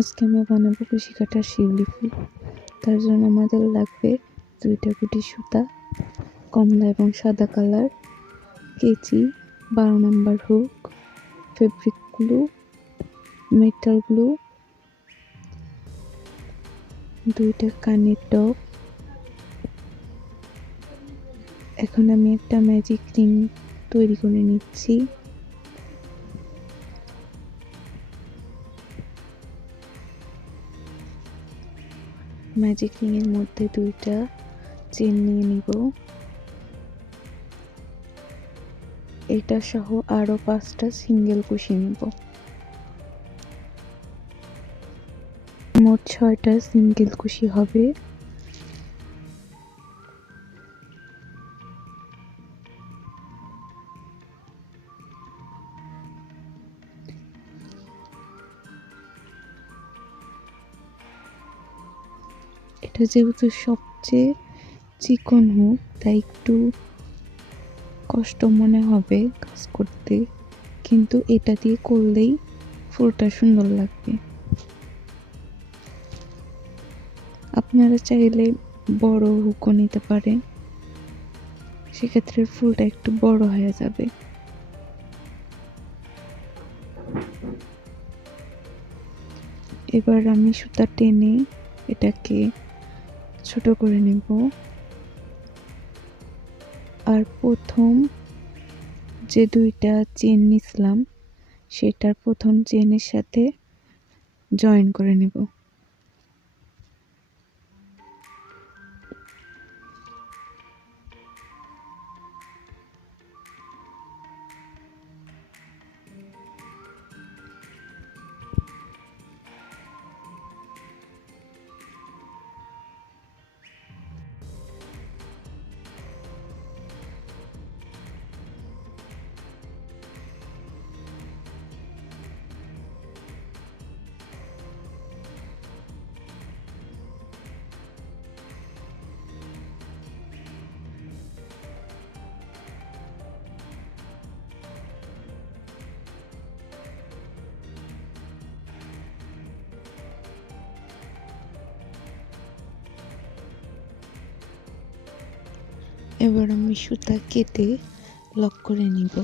আজকে আমি বানাবো কুশি কাটার শিউলি ফুল। তার জন্য আমাদের লাগবে 2টা গুটি সুতা, কমলা এবং সাদা কালার, কেচি, 12 number hook, fabric glue, metal glue, 2টা কানের টপ। এখন আমি একটা ম্যাজিক রিং তৈরি করে নিচ্ছি। ম্যাজিক রিং এর মধ্যে 2টা চেন নিয়ে নিব। এটা সহ আরো 5টা সিঙ্গেল কুশি নিব। মোট 6টা সিঙ্গেল কুশি হবে। এটা যেহেতু সবচেয়ে চিকন হুক, তাই একটু কষ্ট মনে হবে কাজ করতে, কিন্তু এটা দিয়ে করলেই ফুলটা সুন্দর লাগবে। আপনারা চাইলে বড় হুকও নিতে পারেন, সেক্ষেত্রে ফুলটা একটু বড় হয়ে যাবে। এবার আমি সুতা টেনে এটাকে ছোট করে নেব। আর প্রথম যে 2টা চেন নিছিলাম সেটার প্রথম চেনের সাথে জয়েন করে নেব। এবার আমি সুতা কেটে লক করে নিব।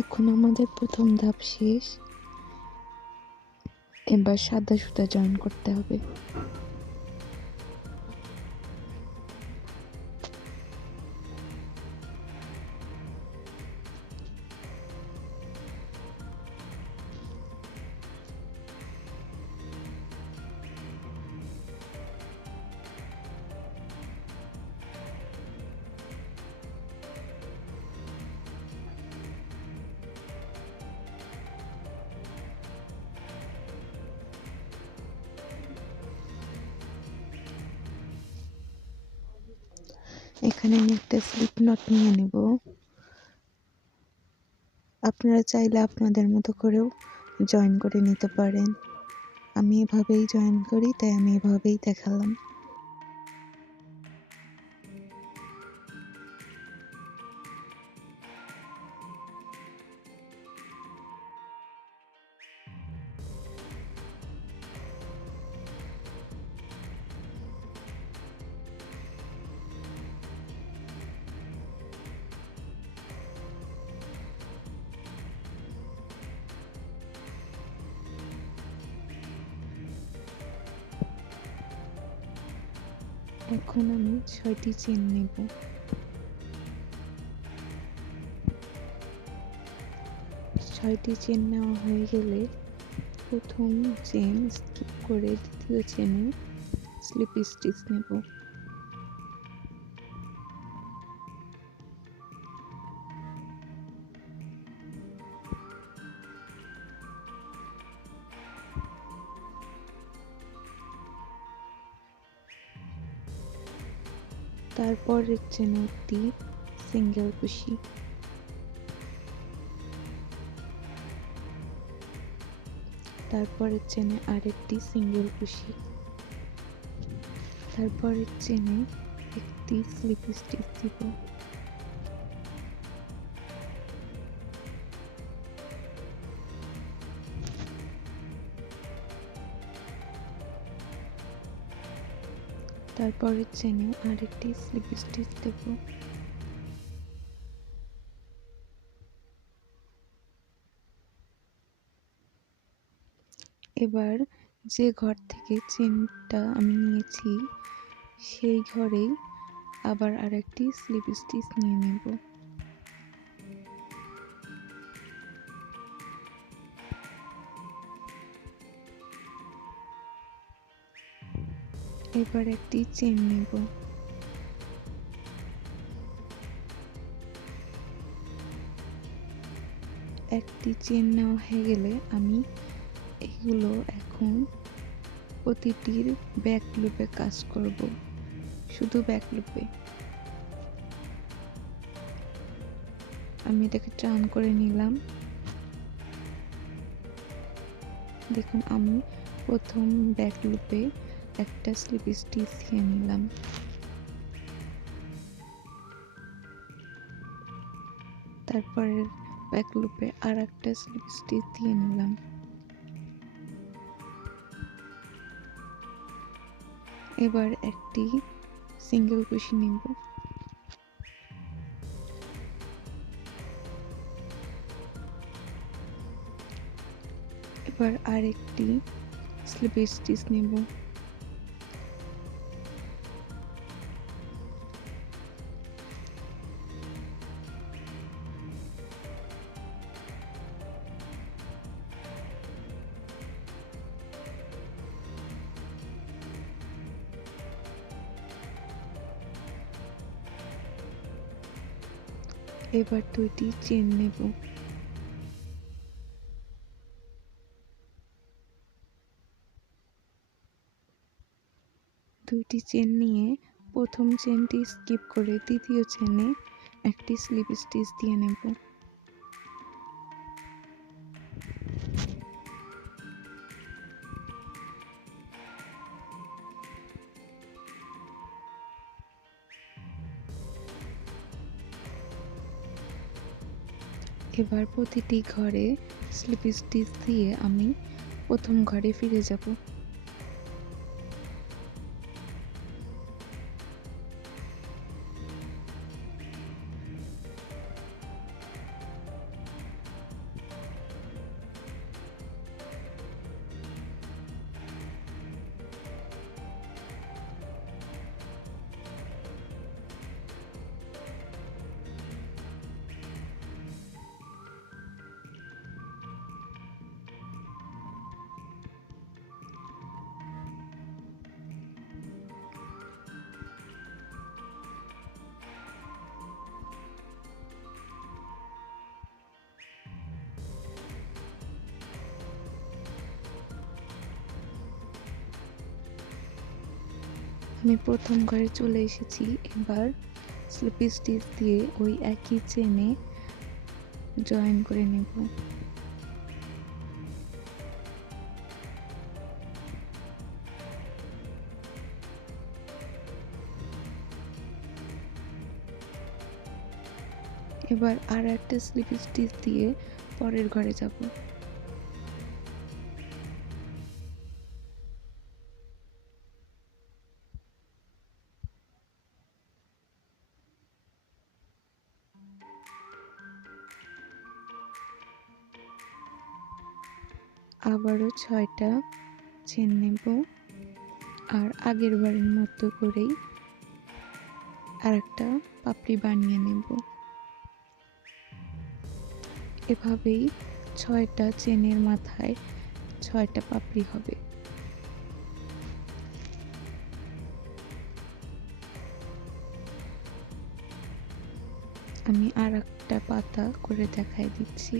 এখন আমাদের প্রথম ধাপ শেষ। এবার সাদা সুতা জয়েন করতে হবে। এখানে আমি একটা স্লিপ নট নিয়ে নেব। আপনারা চাইলে আপনাদের মতো করেও জয়েন করে নিতে পারেন। আমি এভাবেই জয়েন করি, তাই আমি এভাবেই দেখালাম। এখন আমি 6টি চেন নেব। 6টি চেন নেওয়া হয়ে গেলে প্রথম চেন স্কিপ করে দ্বিতীয় চেনে স্লিপ স্টিচ নেব। তারপরের চেনে একটি সিঙ্গেল কুশি, তারপরের চেনে আরেকটি সিঙ্গেল কুশি, তারপরের চেনে একটি স্লিপ স্টিচ দিব। তারপরে চেনে আরেকটি স্লিপ স্টিচ দেব। এবার যে ঘর থেকে চেনটা আমি নিয়েছি সেই ঘরেই আবার আরেকটি স্লিপ স্টিচ নিয়ে নেব। এবার একটি চেন নেব। একটি চেন নেওয়া হয়ে গেলে আমি এগুলো এখন প্রতিটির ব্যাক লুপে কাজ করব, শুধু ব্যাক লুপে। আমি এটাকে টার্ন করে নিলাম। দেখুন আমি প্রথম ব্যাক লুপে একটা স্লিপ স্টিচ দিয়ে নিলাম। তারপরে ব্যাক লুপে আর একটা স্লিপ স্টিচ দিয়ে নিলাম। এবার একটি সিঙ্গেল কুশি নেব। এবার আরেকটি স্লিপ স্টিচ নেব। এবার দুইটি চেন নেব। দুইটি চেন নিয়ে প্রথম চেনটি স্কিপ করে দ্বিতীয় চেনে একটি স্লিপ স্টিচ দিয়ে নেব। এবার প্রতিটি ঘরে স্লিপ স্টিচ দিয়ে আমি প্রথম ঘরে ফিরে যাব। আমি প্রথম ঘরে চলে এসেছি। এবার স্লিপ স্টিচ দিয়ে ওই একই চেনে জয়েন করে নেব। এবার আর একটা স্লিপ স্টিচ দিয়ে পরের ঘরে যাব। আবারও 6টা চেন নেব আর আগের বারের মতো করেই আর একটা পাপড়ি বানিয়ে নেব। এভাবেই 6টা চেনের মাথায় 6টা পাপড়ি হবে। আমি আর একটা পাতা করে দেখাই দিচ্ছি।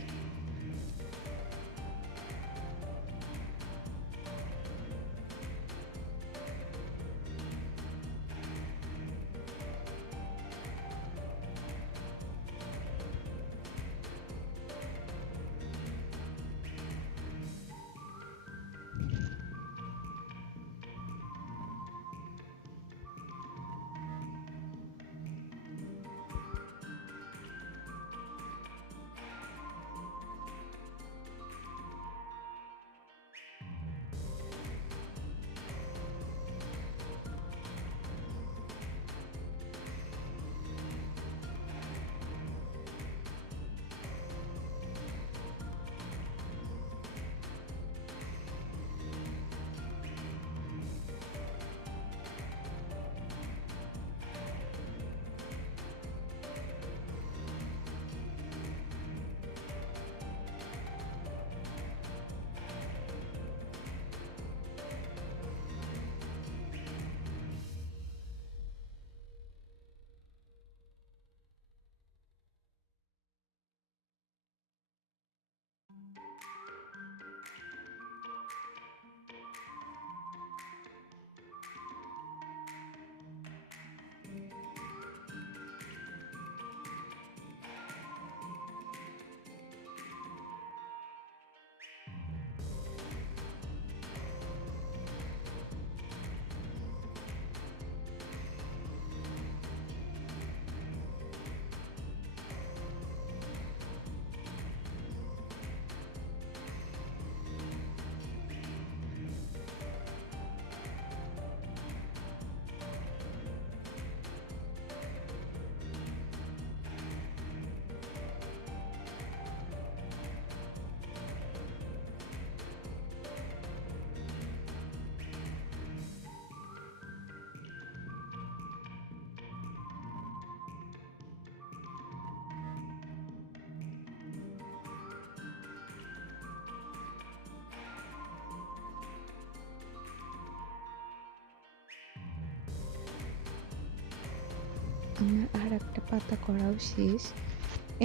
আমার আর একটা পাতা করাও শেষ।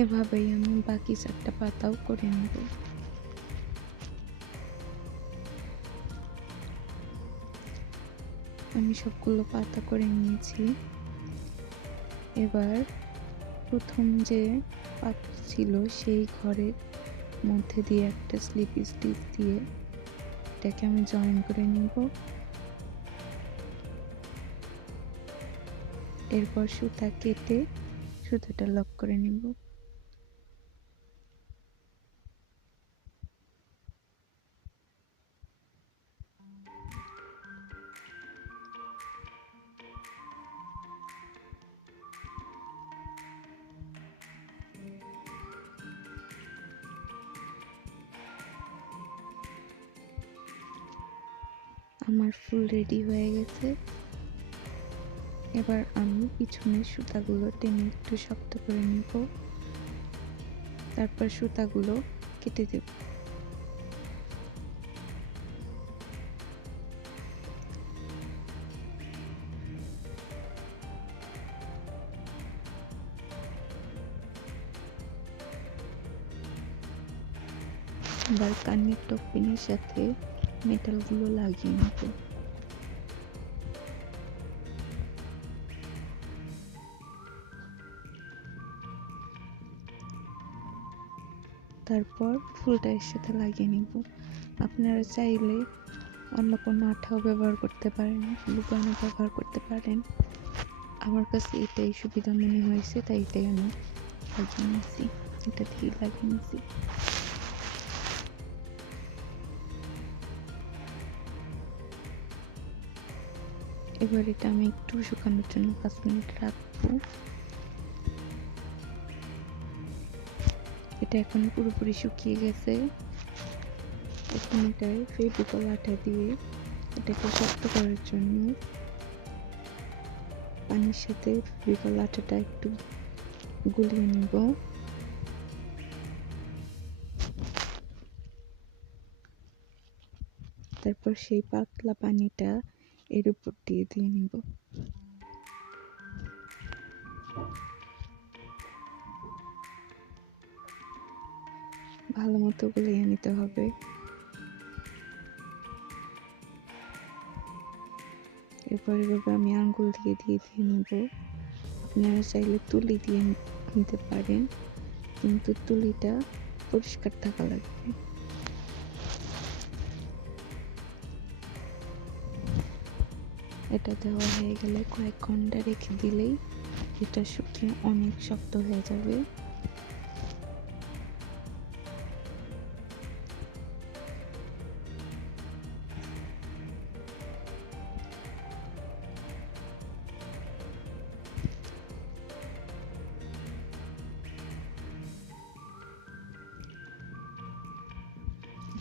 এভাবেই আমি বাকি 4টা পাতাও করে নেব। আমি সবগুলো পাতা করে নিয়েছি। এবার প্রথম যে পাতা ছিল সেই ঘরের মধ্যে দিয়ে একটা স্লিপ স্টিচ দিয়ে এটাকে আমি জয়েন করে নিব। এরপর সুতা কেটে সুতাটা লক করে নিব। আমার ফুল রেডি হয়ে গেছে। এবার আমি পিছনের সুতাগুলো টেনে একটু শক্ত করে নিব, তারপর সুতাগুলো কেটে দেব। এবার কানের টপিনের সাথে মেটালগুলো লাগিয়ে নেব। তারপর ফুলটা এর সাথে লাগিয়ে নিব। আপনারা চাইলে অন্য কোনো আঠাও ব্যবহার করতে পারেন, গ্লুগানও ব্যবহার করতে পারেন। আমার কাছে এটাই সুবিধা মনে হয়েছে, তাই এটাই আমি লাগিয়ে নিয়েছি, এটা দিয়ে লাগিয়ে নিয়েছি। এবার এটা আমি একটু শুকানোর জন্য 5 মিনিট রাখবো। এটা এখন পুরোপুরি শুকিয়ে গেছে। এখন এটায় ফেভিকল আঠা দিয়ে এটাকে শক্ত করার জন্য পানির সাথে ফেভিকল আঠাটা একটু গুলিয়ে নিব। তারপর সেই পাতলা পানিটা এর উপর দিয়ে নিব। ভালো মতো গুলিয়ে নিতে হবে। এরপর এভাবে আমি আঙ্গুল দিয়ে নিব। আপনারা চাইলে তুলি দিয়ে নিতে পারেন, কিন্তু তুলিটা পরিষ্কার থাকা লাগবে। এটা দেওয়া হয়ে গেলে কয়েক ঘন্টা রেখে দিলেই এটা শুকিয়ে অনেক শক্ত হয়ে যাবে।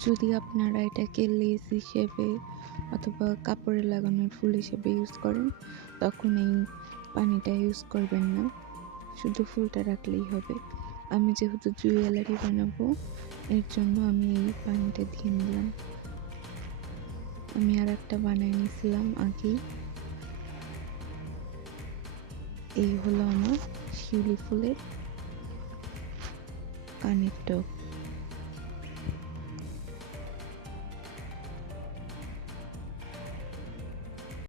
যদি আপনারা এটাকে লেস হিসেবে অথবা কাপড়ে লাগানোর ফুল হিসেবে ইউজ করেন, তখন এই পানিটা ইউজ করবেন না, শুধু ফুলটা রাখলেই হবে। আমি যেহেতু জুয়েলারি বানাবো, এর জন্য আমি এই পানিটা দিয়ে নিলাম। আমি আর একটা বানিয়ে নিয়েছিলাম আগে। এই হলো আমার শিউলি ফুলের কানের টপ।